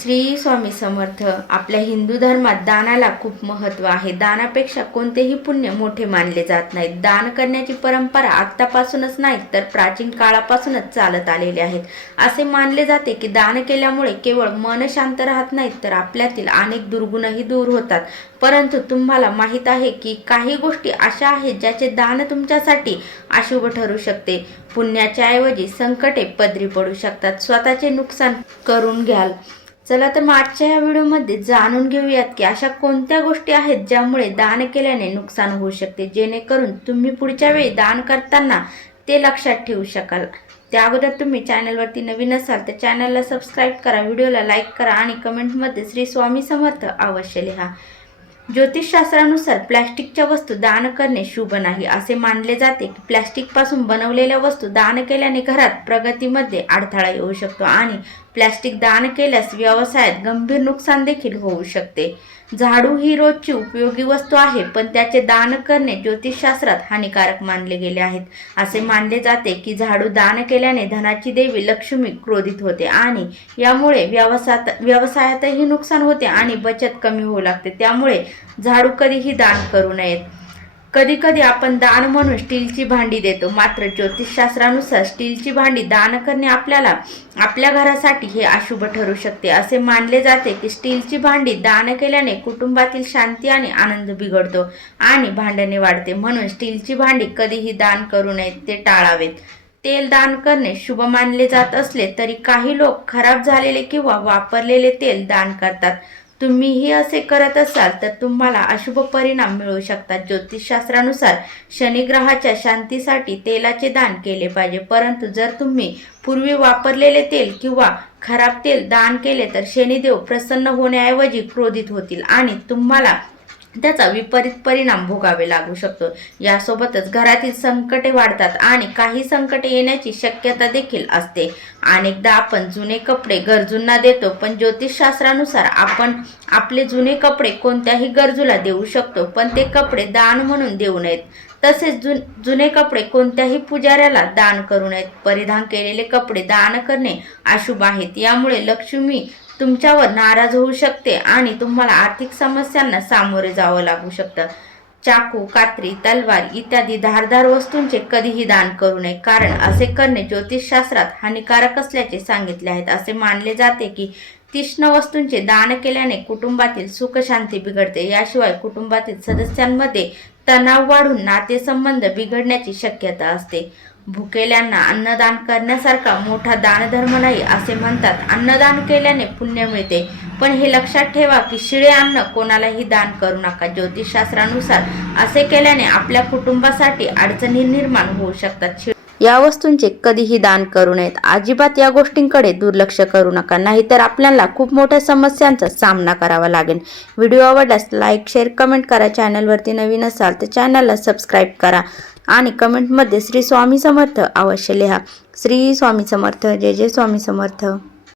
श्री स्वामी समर्थ आपल्या हिंदू धर्मात दानाला खूप महत्त्व आहे. दानापेक्षा कोणतेही पुण्य मोठे मानले जात नाहीत. दान करण्याची परंपरा आत्तापासूनच नाही तर प्राचीन काळापासूनच चालत आलेले आहेत असे मानले जाते की दान केल्यामुळे केवळ मन शांत राहत नाहीत तर आपल्यातील अनेक दुर्गुणही दूर होतात. परंतु तुम्हाला माहीत आहे की काही गोष्टी अशा आहेत ज्याचे दान तुमच्यासाठी अशुभ ठरू शकते. पुण्याच्या ऐवजी संकटे पदरी पडू शकतात. स्वतःचे नुकसान करून घ्याल. चला तर मागच्या या व्हिडिओमध्ये जाणून घेऊयात की अशा कोणत्या गोष्टी आहेत ज्यामुळे दान केल्याने नुकसान होऊ शकते जेणेकरून तुम्ही पुढच्या वेळी दान करताना ते लक्षात ठेवू शकाल. त्या अगोदर तुम्ही चॅनलवरती नवीन असाल तर चॅनलला सबस्क्राईब करा व्हिडिओला लाईक करा आणि कमेंटमध्ये श्री स्वामी समर्थ अवश्य लिहा. ज्योतिषशास्त्रानुसार प्लॅस्टिकच्या वस्तू दान करणे शुभ नाही असे मानले जाते की प्लॅस्टिकपासून बनवलेल्या वस्तू दान केल्याने घरात प्रगतीमध्ये अडथळा येऊ शकतो आणि प्लॅस्टिक दान केल्यास व्यवसायात गंभीर नुकसान देखील होऊ शकते. झाडू ही रोजची उपयोगी वस्तू आहे पण त्याचे दान करणे ज्योतिषशास्त्रात हानिकारक मानले गेले आहेत. असे मानले जाते की झाडू दान केल्याने धनाची देवी लक्ष्मी क्रोधित होते आणि यामुळे व्यवसायात व्यवसायातही नुकसान होते आणि बचत कमी होऊ लागते. त्यामुळे झाडू कधीही दान करू नयेत. कधी कधी आपण दान म्हणून स्टीलची भांडी देतो. मात्र ज्योतिषशास्त्रानुसार स्टीलची भांडी दान करणे आपल्याला आपल्या घरासाठी हे अशुभ ठरू शकते. असे मानले जाते की स्टीलची भांडी दान केल्याने कुटुंबातील शांती आणि आनंद बिघडतो आणि भांडणे वाढते. म्हणून स्टीलची भांडी कधीही दान करू नयेत ते टाळावेत. तेल दान करणे शुभ मानले जात असले तरी काही लोक खराब झालेले किंवा वापरलेले तेल दान करतात. तुम्हीही असे करत असाल तर तुम्हाला अशुभ परिणाम मिळू शकतात. ज्योतिषशास्त्रानुसार शनिग्रहाच्या शांतीसाठी तेलाचे दान केले पाहिजे. परंतु जर तुम्ही पूर्वी वापरलेले तेल किंवा खराब तेल दान केले तर शनिदेव प्रसन्न होण्याऐवजी क्रोधित होतील आणि तुम्हाला त्याचा विपरीत परिणाम भोगावे लागू शकतो. यासोबतच घरातील संकटे वाढतात आणि काही संकटे येण्याची शक्यता देखील असते. अनेकदा आपण जुने कपडे गरजूंना देतो पण ज्योतिषशास्त्रानुसार आपण आपले जुने कपडे कोणत्याही गरजूला देऊ शकतो पण ते कपडे दान म्हणून देऊ नयेत. तसेच जुन जुने कपडे कोणत्याही पुजाऱ्याला दान करू नयेत. परिधान केलेले कपडे दान करणे अशुभ आहेत. यामुळे लक्ष्मी तुमच्यावर नाराज होऊ शकते आणि तुम्हाला आर्थिक समस्यांना सामोरे जावं लागू शकतं. चाकू कात्री तलवार इत्यादी धारदार वस्तूंचे कधीही दान करू नये. कारण असे करणे ज्योतिषशास्त्रात हानिकारक असल्याचे सांगितले आहेत. असे मानले जाते की तीक्ष्ण वस्तूंचे दान केल्याने कुटुंबातील सुखशांती बिघडते. याशिवाय कुटुंबातील सदस्यांमध्ये तणाव वाढून नातेसंबंध बिघडण्याची शक्यता असते. भुकेल्यांना अन्नदान करण्यासारखा मोठा दानधर्म नाही असे म्हणतात. अन्नदान केल्याने पुण्य मिळते. पण हे लक्षात ठेवा की शिळे अन्न कोणालाही दान करू नका. ज्योतिषशास्त्रानुसार असे केल्याने आपल्या कुटुंबासाठी अडचणी निर्माण होऊ शकतात. शि- या वस्तूंचे कधीही दान करू नयेत. अजिबात या गोष्टींकडे दुर्लक्ष करू नका. नाहीतर आपल्याला खूप मोठ्या समस्यांचा सामना करावा लागेल. व्हिडिओ आवडल्यास लाईक शेअर कमेंट करा. चॅनलवरती नवीन असाल तर चॅनलला सबस्क्राईब करा आणि कमेंटमध्ये श्री स्वामी समर्थ अवश्य लिहा. श्री स्वामी समर्थ. जय जय स्वामी समर्थ.